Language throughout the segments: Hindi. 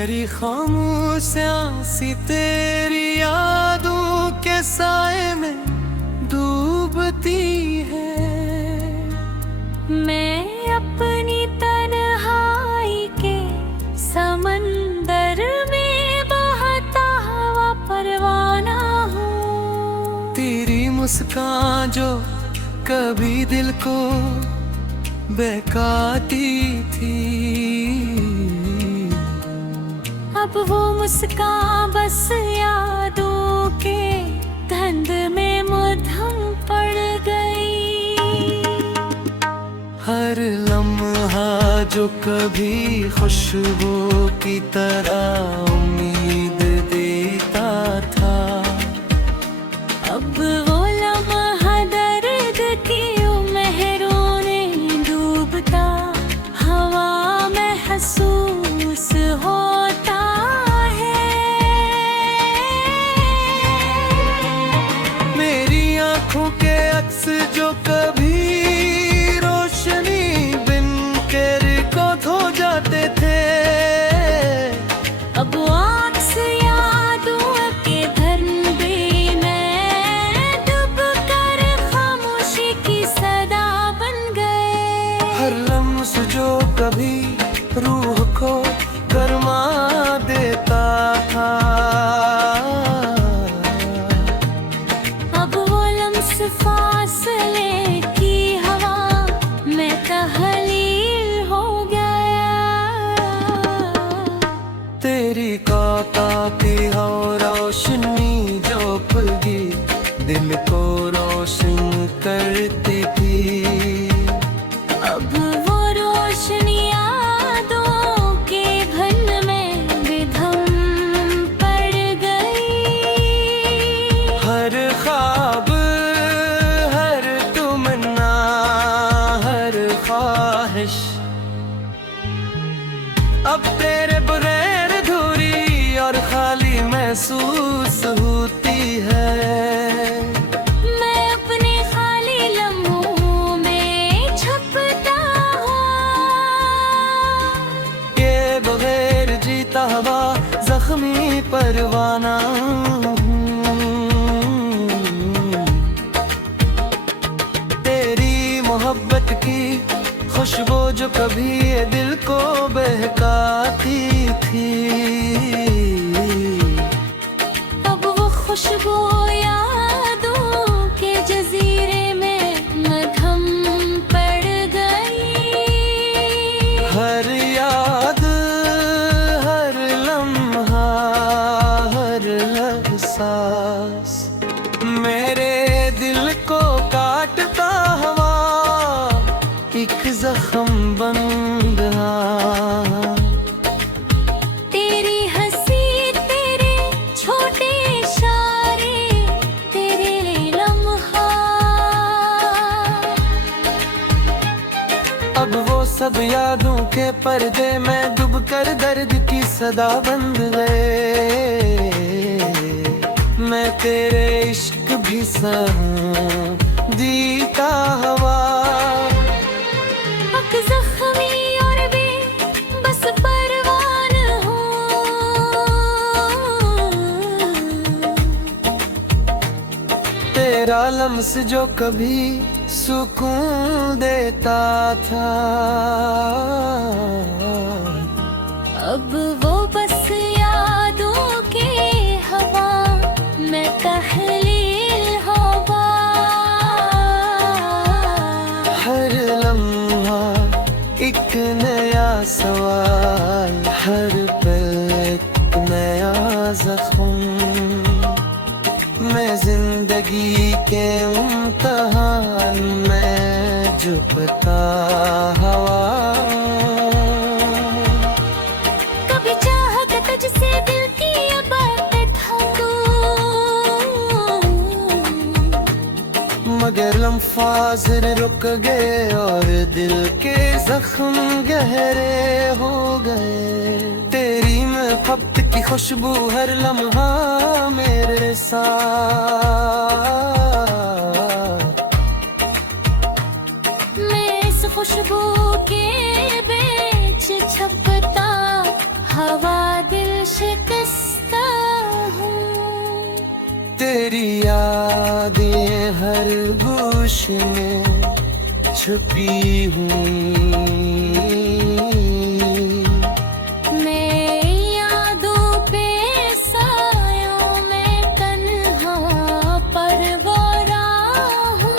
मेरी खामोशियां सी तेरी यादों के साए में डूबती है। मैं अपनी तन्हाई के समंदर में बहता हुआ परवाना हूँ। तेरी मुस्कान जो कभी दिल को बहकाती थी, अब वो मुस्कान बस यादों के धंध में मध्यम पड़ गई। हर लम्हा जो कभी खुशबू की तरह उम्मीद देता था, अब वो लम्हा दर्द की लहरों में डूबता हवा महसूस होता है। मेरी आंखों के अक्स जो कभी रोशनी बिन कर को धो जाते थे, अब आँख यादों के धरने में डूब कर खामोशी की सदा बन गए। हर लम्स जो कभी रूह को गरमा देता था, अब वो लम्स फासले की हवा में तहलील हो गया। तेरी काती हो रोशनी जो पलगी दिल को रोशन करती थी, अब वो रोशनी यादों के भन में विधम पड़ गई। हर ख्वाब हर तमन्ना हर ख्वाहिश अब तेरे बगैर अधूरी और खाली महसूस होती है। मैं अपने खाली लम्हों में छपता हूँ, ये बगैर जीता हुआ जख्मी परवाना हूँ। तेरी मोहब्बत की खुशबू जो कभी ये दिल को बहकाती थी, अब वो खुशबू यादों के जजीरे में मध्यम पड़ गई। हर याद हर लम्हा हर एहसास मेरे दिल को काटता हुआ एक जख्म बन गया। तेरी हंसी तेरे छोटे इशारे तेरे लम्हा, अब वो सब यादों के पर्दे में डूब कर दर्द की सदा बन गए। मैं तेरे इश्क भी सहूं जीता हुआ, अब जख्मी और बस परवान हूँ। तेरा लम्स जो कभी सुकून देता था, अब वो बस यादों के हवा में तहलील होगा। हर लम्हा एक नया सवाल, हर पल एक नया जख्म। मैं जिंदगी के इम्तिहान में झुकता हवा, कभी चाहत तुझसे दिल की ये बातें मगर लम्फाज रुक गए और दिल के जख्म गहरे हो गए। तेरी मोहब्बत की खुशबू हर लम्हा मेरे साथ, खुशबू के बीच छपता हवा दे। तेरी यादें हर गोश में छुपी हुई, मैं यादों पे सायों में तन्हा परवारा हूँ।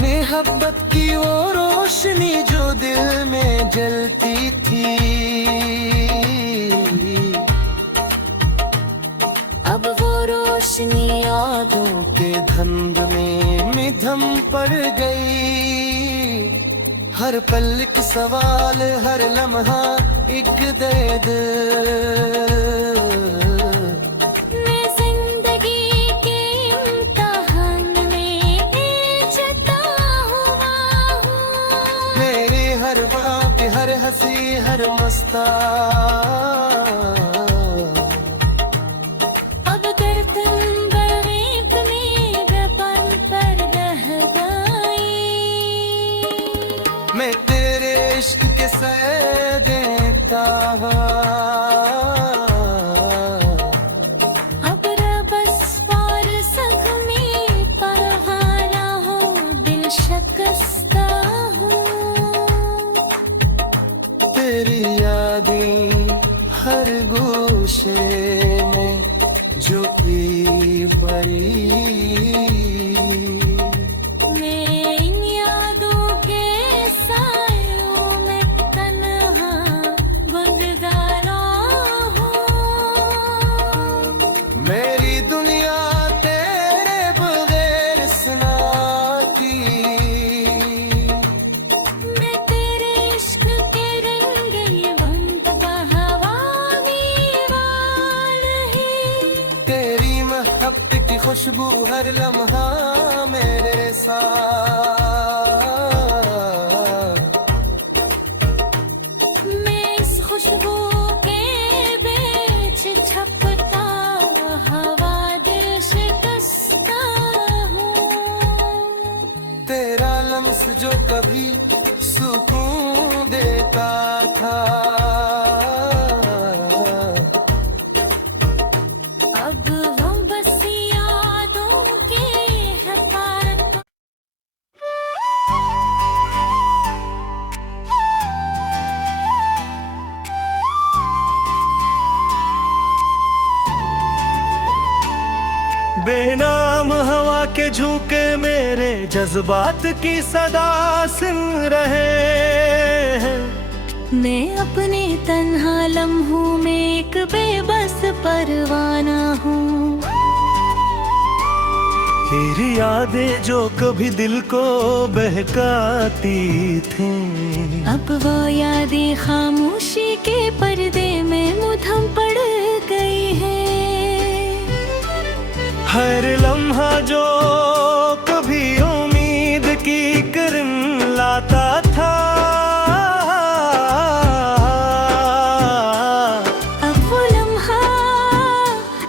मोहब्बत की वो रोशनी जो दिल में जलती थी, अब वो रोशनी यादों के धुंध में मिधम पड़ गई। हर पल एक सवाल, हर लम्हा एक दर्द। मैं जिंदगी के इम्तिहान में जता हुआ हूँ। मेरे हर बात, हर हंसी, हर मस्ता अब गर्दन बरीब में रबन पर रह गई। मैं तेरे इश्क के सह देता अब रबस पर जख्मी परवाना हूँ, दिल शिकस्ता हूँ। तेरी यादें हर गोशे में जो की पड़ी। मैं इन यादों के सायों में तन्हा गुनगुनारा हूँ। मेरी दुनिया तेरे बगैर सुनाती। मैं तेरे इश्क के रंगे बंद बहवानी वाली। तेरी महब्बत की खुशबू हर लम्हा मेरे साथ। मैं इस खुशबू के बीच छपता हवा दिल शिकस्ता हूँ। तेरा लम्स जो कभी सुकून देता था, अब वो बस यादों के हकात। बेनाम हवा के झोंके मेरे जज्बात की सदा सुन रहे हैं। मैं अपने तन्हा लम्हों में एक बेबस परवाना हूँ। तेरी यादें जो कभी दिल को बहकाती थी, अब वो यादें खामोशी के पर्दे में मुधम पड़ गई है। हर लम्हा जो कभी उम्मीद की किरण लाता था, अब वो लम्हा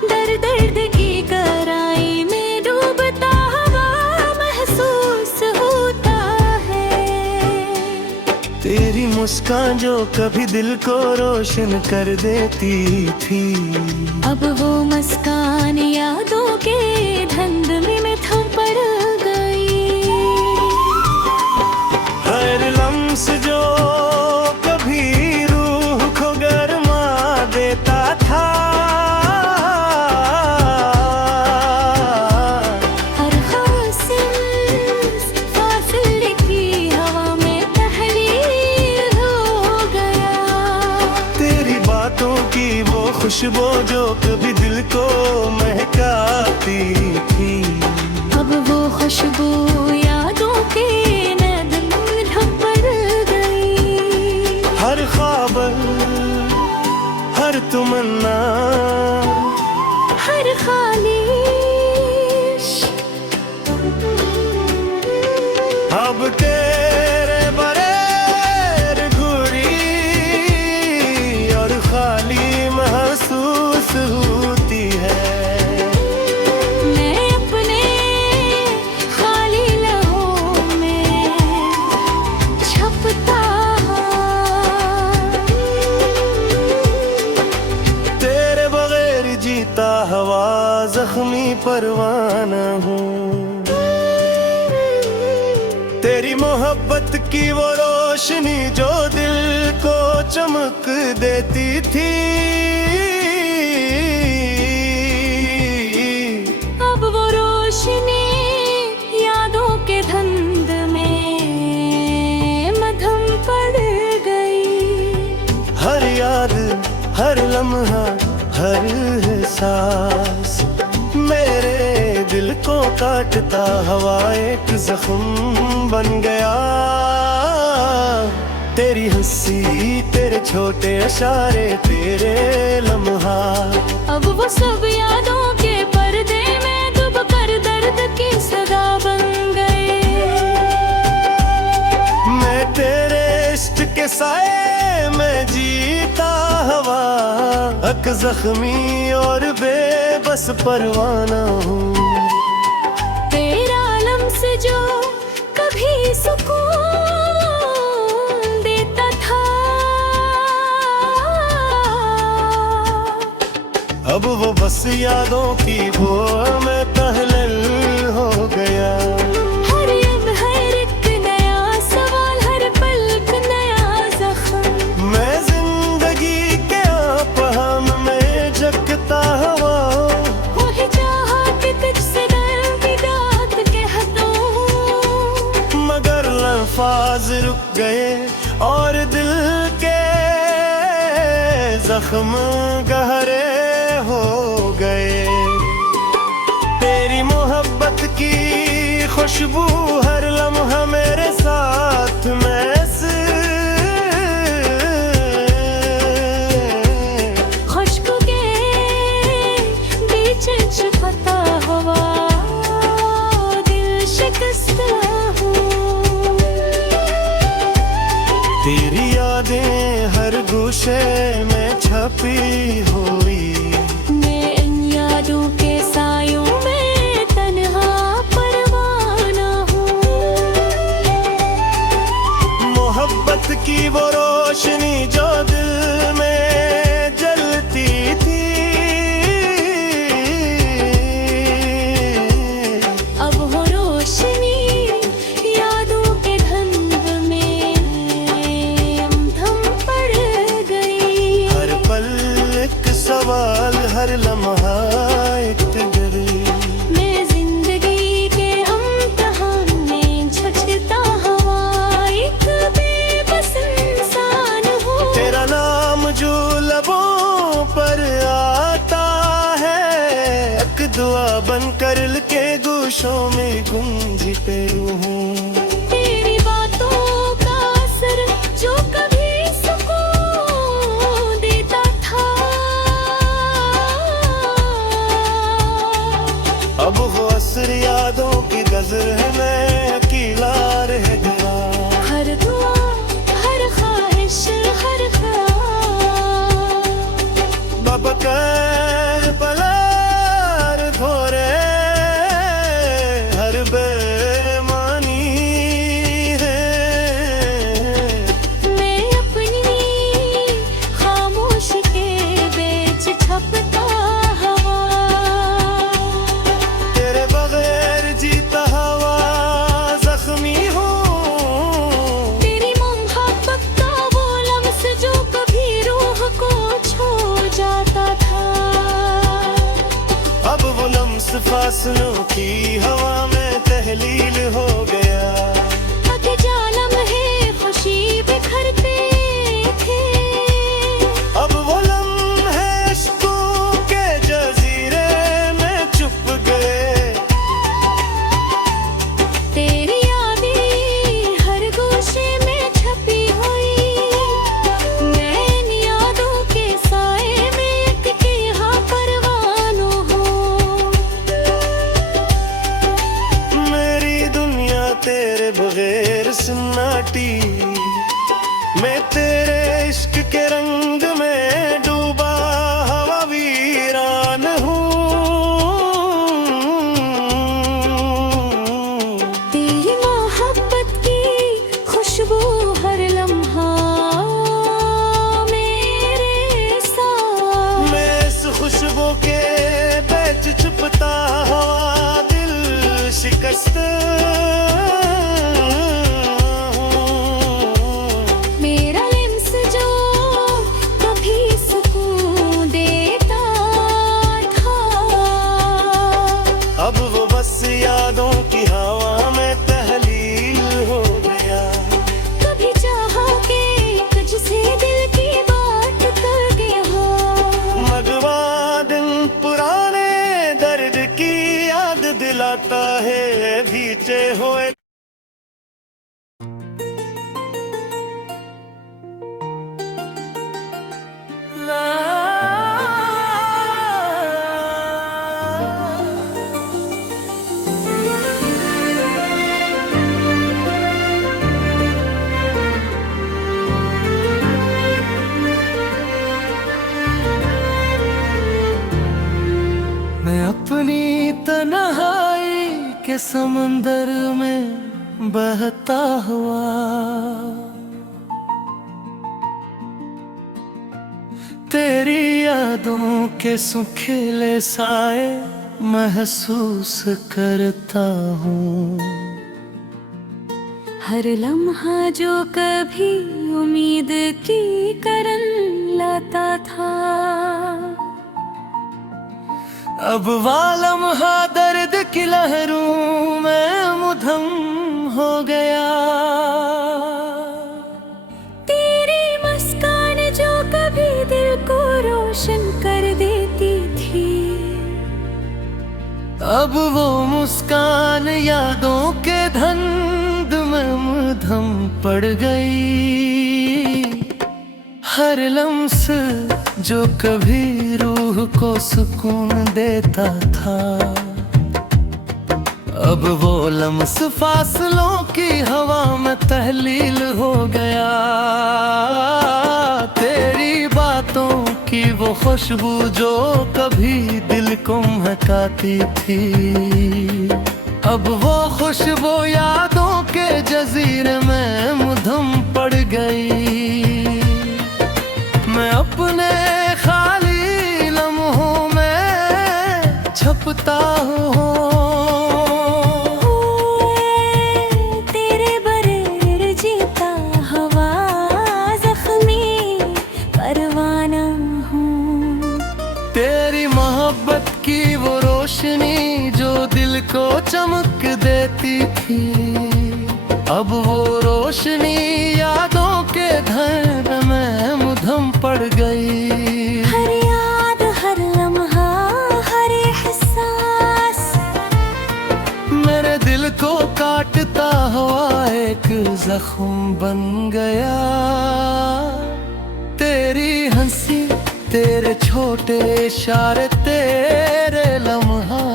दर्द दर्द की गहराई में डूबता हुआ महसूस होता है। तेरी मुस्कान जो कभी दिल को रोशन कर देती थी, अब वो मुस्कान यादों के धंध में थम पड़ गई। हर लम्स जो कभी रूह को गरमा देता था, हर फासिले की हवा में तहलील हो गया। तेरी बातों की वो खुशबू जो कभी दिल को महकाती थी, अब वो खुशबू यादों के नद में ढक पड़ गई। हर ख्वाब, हर तमन्ना, हर ख्वाहिश अब तेरे बगैर घूरी और खाली महसूस होती है। मैं अपने खाली लम्हों तेरी मोहब्बत की वो रोशनी जो दिल को चमक देती थी, अब वो रोशनी यादों के धुंध में मधम पड़ गई। हर याद, हर लम्हा, हर एहसास मेरे दिल को काटता हवा एक जख्म बन गया। तेरी हंसी, तेरे छोटे इशारे, तेरे लम्हा, अब वो सब यादों के पर्दे में डूब कर दर्द की सदा बन गए। मैं तेरे इश्क के साए में जीता हवा, हक जख्मी और बेबस परवाना हूँ। तेरा लम्स जो कभी सुकून देता था, अब वो बस यादों की वो मैं पहले हो गया। हर यम हर एक नया सवाल, हर पलक नया जख्म। मैं जिंदगी के आपहम में जगता हवा, वही चाहा कि तुझसे दर्द कह दूं, मगर अल्फाज रुक गए और दिल के जख्म गहरे हो गए। तेरी मोहब्बत की खुशबू हर लम्हा मेरे साथ महसूस, खुशबू के बीच छुपता हुआ दिल शिकस्ता हूँ। तेरी यादें हर गोशे में छपी हुई, मैं इन यादों के सायों में तन्हा परवाना हूँ। मोहब्बत की वो रोशनी जो दिल में जलती थी, अब वो रोशनी यादों के धुंध में थम पड़ गई। हर पल एक सवाल, हर लम्हा एक गरी। मैं जिंदगी के इम्तिहान में झुकता हुआ एक बेबस इंसान हूँ। तेरा नाम जो लबों पर आता है, एक दुआ बनकर के गोशों में गूंजते हूँ। तेरी बातों का असर जो कभी सुकून देता था, अब वो असर यादों की गजर है, मैं अकेला रह गया। हर दुआ, हर ख्वाहिश, हर ख्याल, बबकर पलार थोरे हर बेमानी है। मैं अपनी खामोशी के बीच छपता हवा, तेरे बगैर जीता हवा जख्मी हूँ। तेरी मोहब्बत का वो लम्स जो कभी रूह को छू जाता था, अब वो लम्स फासलों की हवा में तहलील हो गया। आगे जालम है खुशी बिखरते थे, अब वो लम्हे इश्कों के जजीरे में चुप गए। तेरी यादें हर गोशे में छपी हुई, मैं इन यादों के साए में एक के यहाँ परवाना हूँ। मेरी दुनिया तेरे बगैर सन्नाटी, मैं तेरे इश्क के रंग में डूबा हवा वीरान हूँ। तेरी मोहब्बत की खुशबू हर लम्हा मेरे साथ, मैं इस खुशबू के बीच छुपता हुआ दिल शिकस्त समंदर में बहता हुआ, तेरी यादों के सुखीले साए महसूस करता हूँ। हर लम्हा जो कभी उम्मीद की करन लाता था, अब वालम्हा दर्द की लहरों में मुधम हो गया। तेरी मुस्कान जो कभी दिल को रोशन कर देती थी, अब वो मुस्कान यादों के धंध में मुधम पड़ गई। हर लम्स जो कभी रूह को सुकून देता था, अब वो लम्स फासलों की हवा में तहलील हो गया। तेरी बातों की वो खुशबू जो कभी दिल को महकाती थी, अब वो खुशबू यादों के जजीरे में मुधम पड़ गई। मैं अपने खाली लम्हों में छपता हूँ, तेरे बगैर जीता हवा जख्मी परवाना हूँ। तेरी मोहब्बत की वो रोशनी जो दिल को चमक देती थी, अब वो रोशनी यादों के घर में मुधम पड़ गई। हर याद, हर लम्हा, हर एहसास मेरे दिल को काटता हुआ एक जख्म बन गया। तेरी हंसी, तेरे छोटे इशारे, तेरे लम्हा,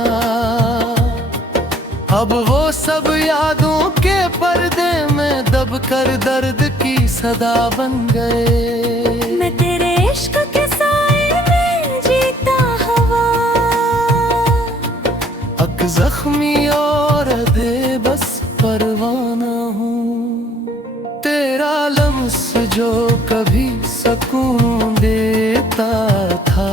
अब वो सब यादों के पर्दे में दब कर दर्द की सदा बन गए। मैं तेरे इश्क के साए में जीता हवा, अक जख्मी और बेबस परवाना हूँ। तेरा लम्स जो कभी सुकून देता था,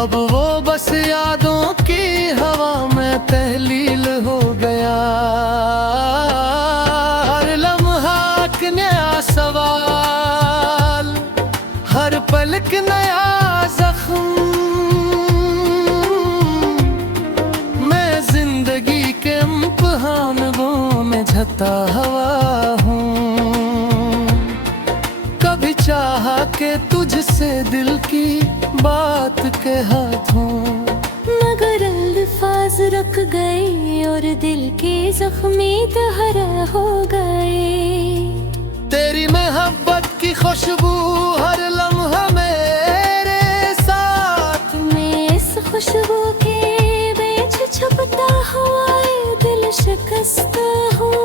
अब वो बस यादों की हवा में तहलील हो गया। हर लम्हा एक नया सवाल, हर पलक नया जख्म, मैं जिंदगी के इम्तिहानों में झता हुआ हूँ। कभी चाहा के तुझसे दिल की बात कहा दूं, मगर अल्फाज रुक गए और दिल के जख्मी तहरा हो गए। तेरी मोहब्बत की खुशबू हर लम्हा मेरे साथ, मैं इस खुशबू के बीच छुपता हुआ दिल शिकस्त हूँ।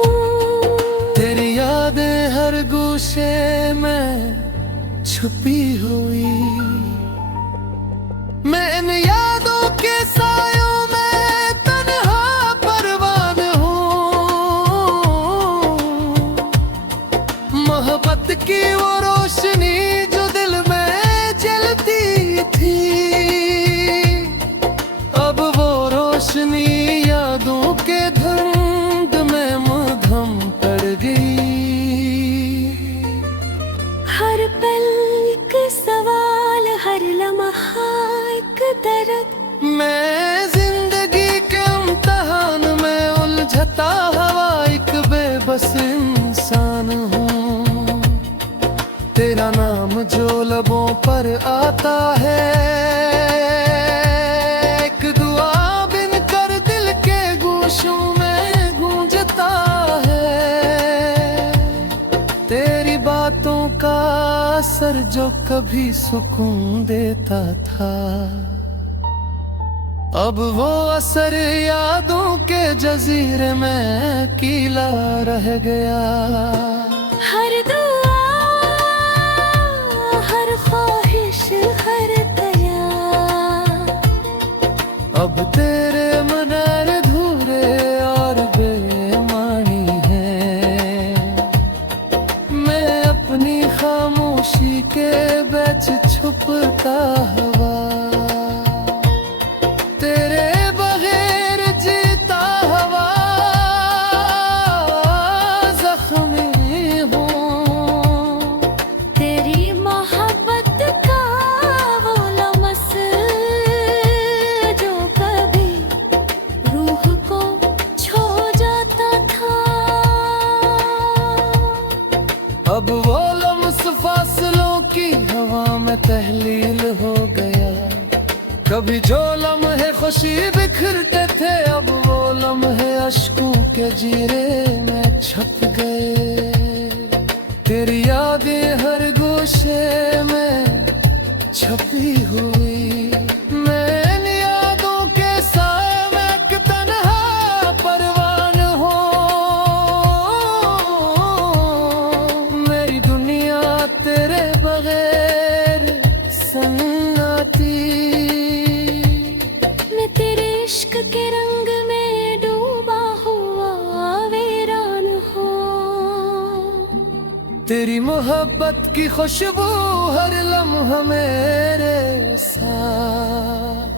तेरी यादें हर गूशे में छुपी हुई, मैं इन यादों के सायों में तन्हा परवान हूँ। मोहब्बत की वो रोशनी जो दिल में जलती थी, अब वो रोशनी यादों के धुंध में मुधम पड़ गई। हर पल एक सवाल, हर लम्हा एक दर्द, मैं जिंदगी के इम्तिहान में उलझता हुआ एक बेबस इंसान हूँ। तेरा नाम जो लबों पर आता है, एक दुआ बिन कर दिल के गोशों में गूंजता है। तेरी बातों का असर जो कभी सुकून देता था, अब वो असर यादों के जजीरे में कीला रह गया। हर दुआ, हर ख्वाहिश, हर तया, अब तेरे मनर में तहलील हो गया। कभी जो लम्हे खुशी बिखरते थे, अब वो लम्हे अश्कों के जीरे में छप गए। तेरी यादें हर गोशे में छपी हुई, मैं इन यादों के साए में एक तन्हा परवान हूँ। मेरी दुनिया तेरे बगैर सन्नाटी। मैं तेरे इश्क के रंग में डूबा हुआ वीरान हूँ। तेरी मोहब्बत की खुशबू हर लम्हा मेरे साथ।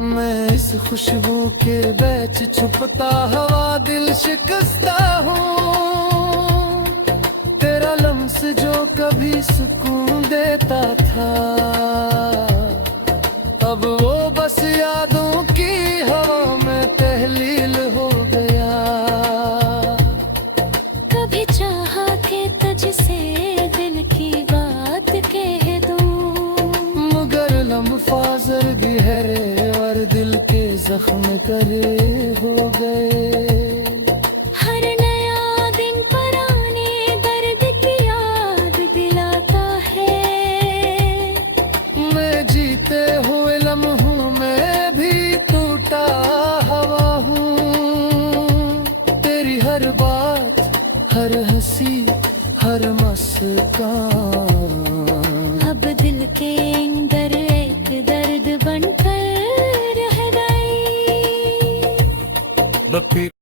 मैं इस खुशबू के बैच छुपता हवा दिल शिकस्ता हूँ। तेरा लम्स जो कभी सुकून देता था, अब वो बस यादों की हवा में तहलील हो गया। कभी चाहा के तुझसे दिल की बात कह दूं, मगर लम्फाजर गहरे और दिल के जख्म करे हो गए। हर नया दिन पुराने दर्द की याद दिलाता है। मैं जीते हुए लम्हों में भी टूटा हवा हूँ। तेरी हर बात, हर हंसी, हर मुस्कान अब दिल के अंदर एक दर्द बनकर रह गई।